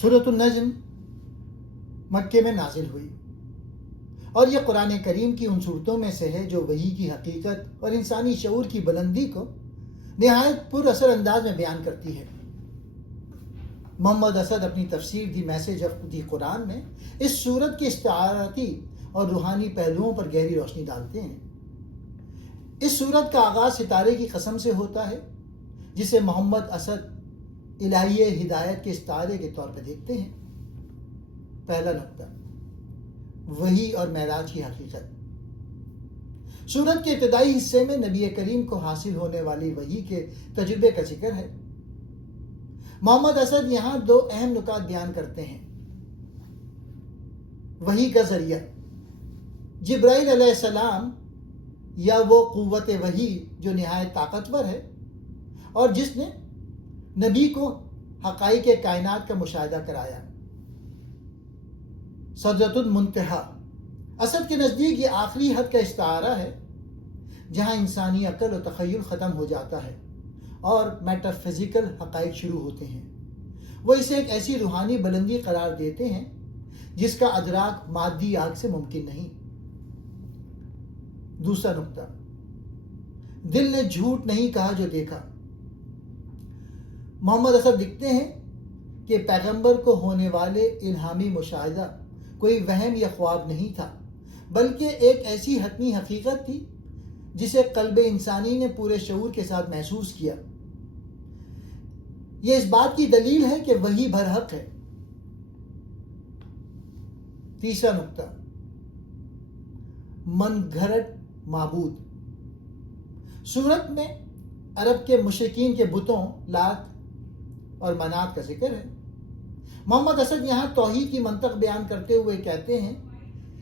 سورۃ النجم مکے میں نازل ہوئی اور یہ قرآن کریم کی ان صورتوں میں سے ہے جو وحی کی حقیقت اور انسانی شعور کی بلندی کو نہایت پر اثر انداز میں بیان کرتی ہے۔ محمد اسد اپنی تفسیر دی میسج آف دی قرآن میں اس صورت کے استعاراتی اور روحانی پہلوؤں پر گہری روشنی ڈالتے ہیں۔ اس صورت کا آغاز ستارے کی قسم سے ہوتا ہے جسے محمد اسد الہی ہدایت کے استعارے کے طور پر دیکھتے ہیں۔ پہلا نقطہ، وحی اور معراج کی حقیقت۔ سورت کے ابتدائی حصے میں نبی کریم کو حاصل ہونے والی وحی کے تجربے کا ذکر ہے۔ محمد اسد یہاں دو اہم نکات بیان کرتے ہیں۔ وحی کا ذریعہ، جبرائیل علیہ السلام یا وہ قوت وحی جو نہایت طاقتور ہے اور جس نے نبی کو حقائق کائنات کا مشاہدہ کرایا۔ سدرۃ المنتہا، اسد کے نزدیک یہ آخری حد کا استعارہ ہے جہاں انسانی عقل و تخیل ختم ہو جاتا ہے اور میٹا فزیکل حقائق شروع ہوتے ہیں۔ وہ اسے ایک ایسی روحانی بلندی قرار دیتے ہیں جس کا ادراک مادی آنکھ سے ممکن نہیں۔ دوسرا نقطہ، دل نے جھوٹ نہیں کہا جو دیکھا۔ محمد اسد لکھتے ہیں کہ پیغمبر کو ہونے والے الہامی مشاہدہ کوئی وہم یا خواب نہیں تھا، بلکہ ایک ایسی حتمی حقیقت تھی جسے قلب انسانی نے پورے شعور کے ساتھ محسوس کیا۔ یہ اس بات کی دلیل ہے کہ وحی برحق ہے۔ تیسرا نقطہ، من گھڑت معبود۔ سورت میں عرب کے مشرکین کے بتوں لات اور منات کا ذکر ہے۔ محمد اسد یہاں توحید کی منطق بیان کرتے ہوئے کہتے ہیں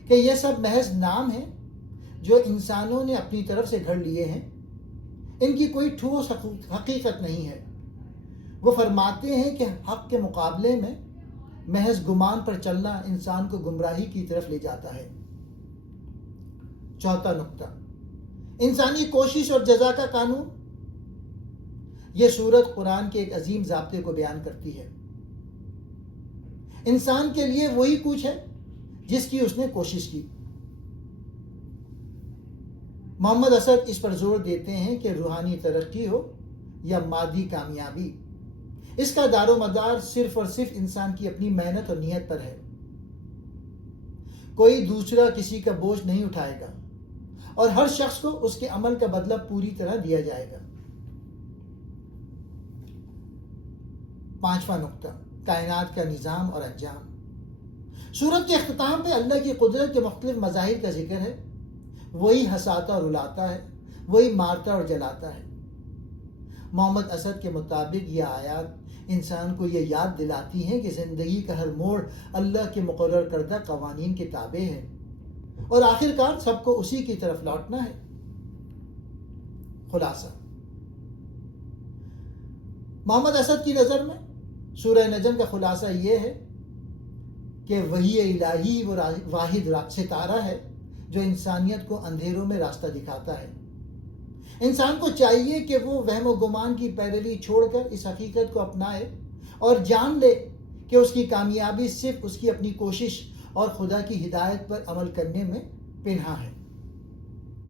کہ یہ سب محض نام ہیں جو انسانوں نے اپنی طرف سے گھڑ لیے ہیں، ان کی کوئی ٹھوس حقیقت نہیں ہے۔ وہ فرماتے ہیں کہ حق کے مقابلے میں محض گمان پر چلنا انسان کو گمراہی کی طرف لے جاتا ہے۔ چوتھا نقطہ، انسانی کوشش اور جزا کا قانون۔ یہ سورت قرآن کے ایک عظیم ضابطے کو بیان کرتی ہے۔ انسان کے لیے وہی کچھ ہے جس کی اس نے کوشش کی۔ محمد اسد اس پر زور دیتے ہیں کہ روحانی ترقی ہو یا مادی کامیابی، اس کا دار و مدار صرف اور صرف انسان کی اپنی محنت اور نیت پر ہے۔ کوئی دوسرا کسی کا بوجھ نہیں اٹھائے گا اور ہر شخص کو اس کے عمل کا بدلہ پوری طرح دیا جائے گا۔ پانچواں نقطہ، کائنات کا نظام اور انجام۔ سورت کے اختتام پہ اللہ کی قدرت کے مختلف مظاہر کا ذکر ہے۔ وہی ہنساتا اور رلاتا ہے، وہی مارتا اور جلاتا ہے۔ محمد اسد کے مطابق یہ آیات انسان کو یہ یاد دلاتی ہیں کہ زندگی کا ہر موڑ اللہ کے مقرر کردہ قوانین کے تابع ہے اور آخرکار سب کو اسی کی طرف لوٹنا ہے۔ خلاصہ، محمد اسد کی نظر میں سورہ نجم کا خلاصہ یہ ہے کہ وحی الہی وہ واحد ستارہ ہے جو انسانیت کو اندھیروں میں راستہ دکھاتا ہے۔ انسان کو چاہیے کہ وہ وہم و گمان کی پیروی چھوڑ کر اس حقیقت کو اپنائے اور جان لے کہ اس کی کامیابی صرف اس کی اپنی کوشش اور خدا کی ہدایت پر عمل کرنے میں پنہاں ہے۔